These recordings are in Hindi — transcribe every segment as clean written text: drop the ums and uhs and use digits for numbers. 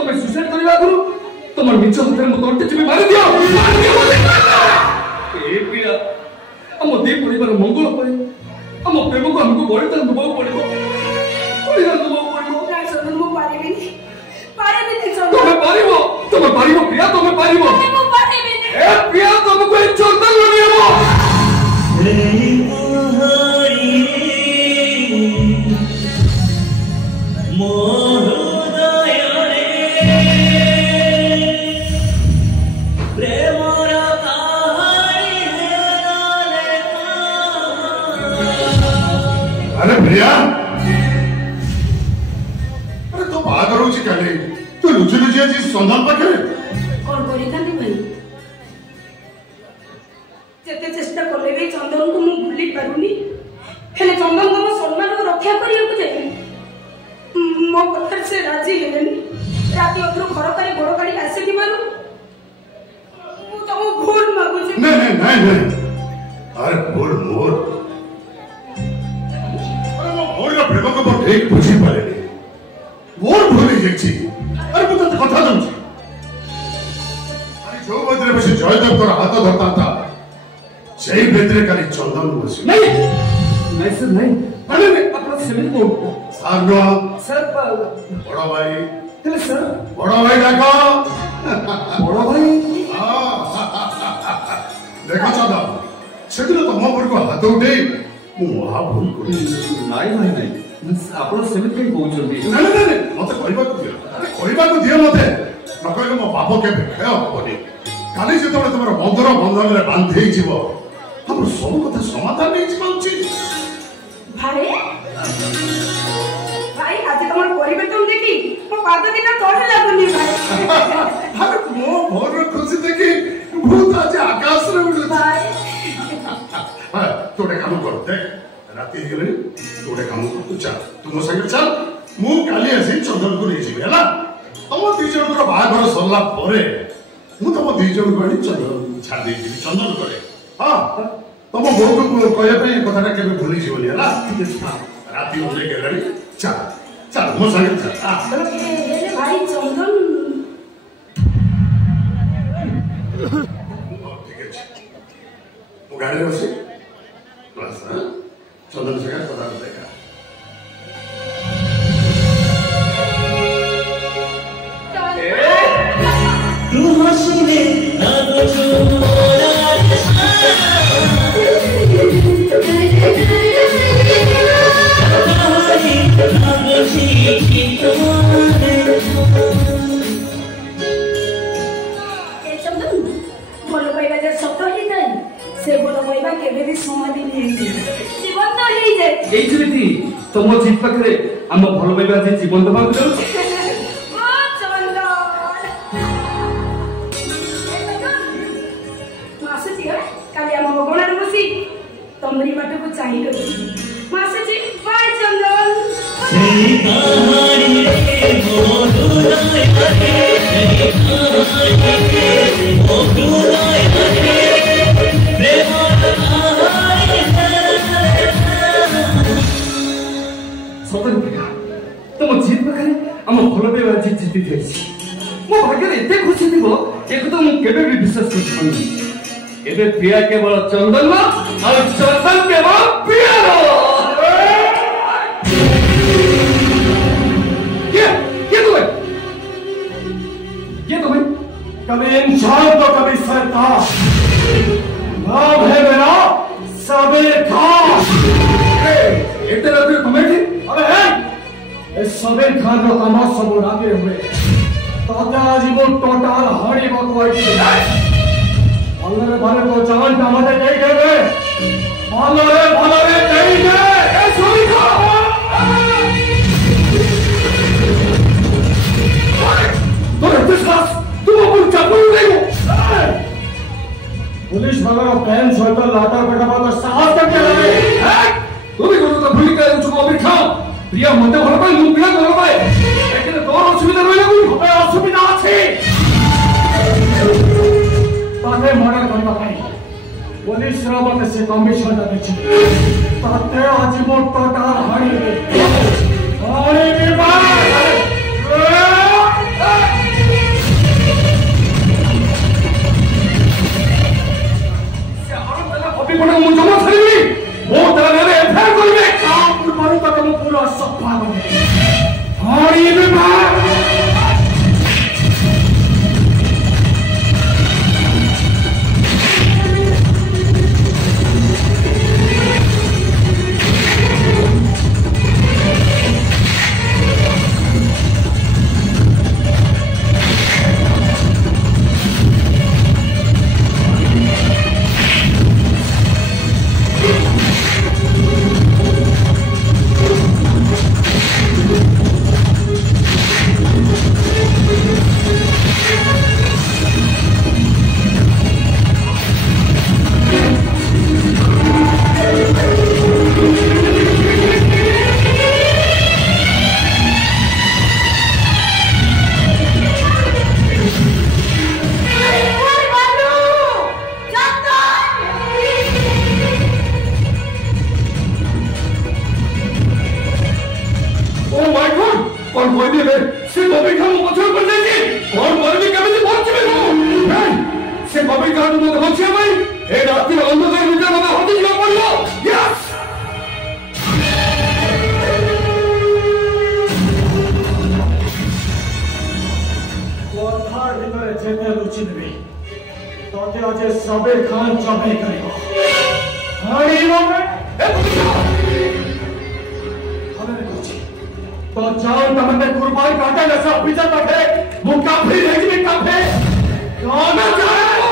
तुम्हें सुसाइड करने आगु तुम निज हाथ में तंटे चिपी मारी दियो ए प्रिया हम दे परिवार मंगल पड़े हम प्रेम को हमको बलिदान देबो पड़िबो तुम्हें पारिबो प्रिया तुम्हें पारिबो ए प्रिया तुमको एक चंदन लनियो अरे प्रिया अरे तो बात करो जी कहले तो लुचि लुचि जी संधान पाखे कौन करी थांती भाई जेते चेष्टा करले भी चंदन को मु भूली पारुनी हेले चंदन को सम्मान को रक्षा करिया को जाय मो कथर से राजी हेलेनी राती अथरो घर करे गोड़ काडी आसे दिमानु मु तो भूल मागु छी नहीं नहीं नहीं अरे भूल मोर अरे मोर का प्रेम को बहुत ठीक बुझी पाले मोर भूली जेछि अरे मु तो कथा दउछि अरे जो बदरे बसे जयदेव तोर हाथ धरता था सेही बेतरे काली चंदन बसी नहीं नहीं सर नहीं अरे मैं अपना सेमिन को सानो सर बड़ा भाई हेलो सर बड़ा भाई देखो बड़ा भाई देखो चंदन सेदिन तम ऊपर को हाथ उठे मु महा भूल करी नहीं भाई नहीं आपण सेमिन के कहउछन्ती नहीं नहीं नहीं मते कहबा को दियो अरे कहबा को दियो मते न कहले मो बाप के भेय होबनी काली जेतबे तमरो बंधर बंधन रे बांधे जीवो हम सब कथा समाधान नहीं पाउची भाई भाई आज तमर परिवर्तन देखी मो पाद दिना तोड़े लागुनी भाई अरे मो भोर खुशी देखी भूत आज आकाश रे उड़ भाई हां तोड़े काम कर देख राती गेले तोड़े काम कर तू चल तुम संगे चल मु काली आसी चंदन को ले जीवे हला तम दी जण को बाहागर सरला परे मु तम दी जण को चंदन छाड़ दे जीवी चंदन करे हां तम बोल को कहया पे कथाटा केबे भूली जीवनी हला राती होले गेलड़ी चल चल मो संगे चल हेले भाई चंदन ठीक है मु गाड़ी रे बसी बस चंदन से कथा देखा तू हंसने लगो जो ଭଲ ପାଇବା ଯେ ସତ ହେଇଥାଏ ସେ ଭଲ ପାଇବା କେବେ ବି ସମାଧି ହେଇଯାଏ ଜୀବନ୍ତ ହେଇଯାଏ এইছিলি তোম জিত পাখরে আম ভাল পাইবা যে জীবন দেବାକୁ যাଉଛି ମାସୁଛି କାଲି ଆମ ଅଗଣାରେ ବସି ତମରି ବାଟକୁ ଚାହିଁ ରହୁଛି ମାସୁଛି ବାଇ ଚନ୍ଦନ ସେଇ କହାଣୀ ରେ ମୋରୁଲାଏ ହରେ ସେଇ କହାଣୀ ରେ ମୋରୁଲାଏ ହରେ ପ୍ରେମର କହାଣୀ ସତରେ ପ୍ରିୟା ତମ ଜିତ ପାଖରେ ଆମ ଭଲ ପାଇବା ଯେ ଜିତି ଯାଇଛି ମୋ ଭାଗ୍ୟରେ ଏତେ ଖୁସି ଥିବ ଏକ ତ ମୁଁ କେବେ ବି ବିଶ୍ୱାସ କରିପାରିନି ଏବେ ପ୍ରିୟା କେବଳ ଚନ୍ଦନ ଆଉ ଚନ୍ଦନ କେବଳ ପ୍ରିୟାର कभी इंसान तो कभी शैतान नाम है मेरा सबीर खान इतने रात तुम्हें अबे सबीर खान रो काम सब राते हुए ताता जीवो टोटल हड़ी बकवाई अल्लाह भले को जान टमाटे नहीं देवे भले नहीं दे ए सबीर खान तो इतिहास तुम अपन चापू नहीं पुलिस वाला पैन सोता लाटा बेटा बात साहस करके लगे तू भी करो तो भूल कर उसको अभी खाओ प्रिया मते भल पाए मु प्रिया भल पाए लेकिन तोर असुविधा रहिला कोई हबे असुविधा আছে ताते मर्डर करबा पाई पुलिस रो मते से कमिशन दा देछि ताते आज मो टोटल हाड़ी में बाय ମୁଁ ଜମା ଛାଡ଼ିବିନି। ମୁଁ ତା ନାଁରେ ଏଫଆଇଆର କରିବି। ତା ପୂର୍ବରୁ ତତେ ମୁଁ ପୁରା ସଫା କରିଦେବି। ହରିବେ ମା सबे खान चौबे करेगा। तो जाओ तमन्ने कुर्बान काटा जैसा ऑफिसर बैठे वो काफी रेंज में काफी कौन है जाओ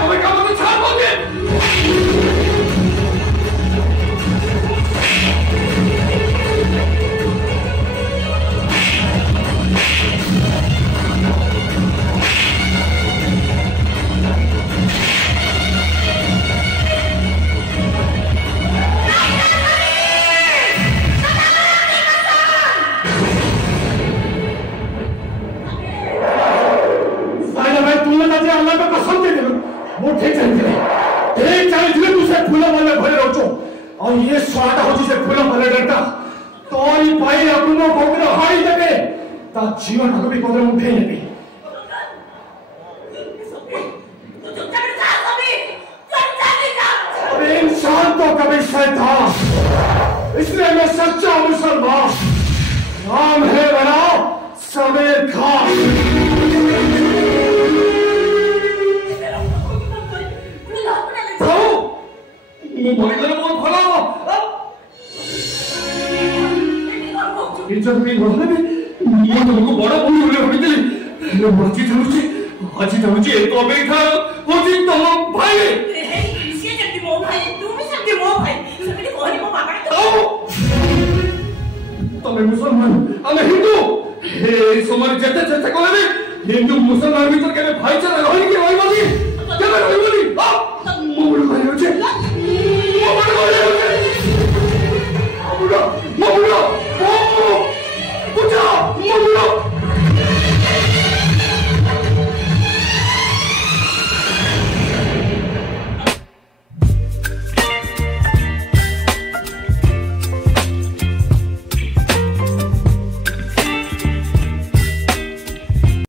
हमें काम में छाप होंगे। और ये स्वाद हो जिसे फूल भले डरता तो ही पाई अपनों को भी हारी देवे ता जीवन को भी कदम उठे नहीं। अरे इंसान तो कभी शैतान इसलिए मैं सच्चा मुसलमान नाम है मेरा सबेर खान। इज्जत भी होने भी ये तुमको बड़ा भूल हुए होने के लिए लोग आज जानुची एक तो बैठा वो जी तो भाई इसे जल्दी मो भाई तू भी सबके मो भाई सबके कोहनी को मार तो मैं मुसलमान मैं हिंदू हे समाज जैसे जैसे कोले हिंदू मुसलमान भी तो के भाईचारा रहने के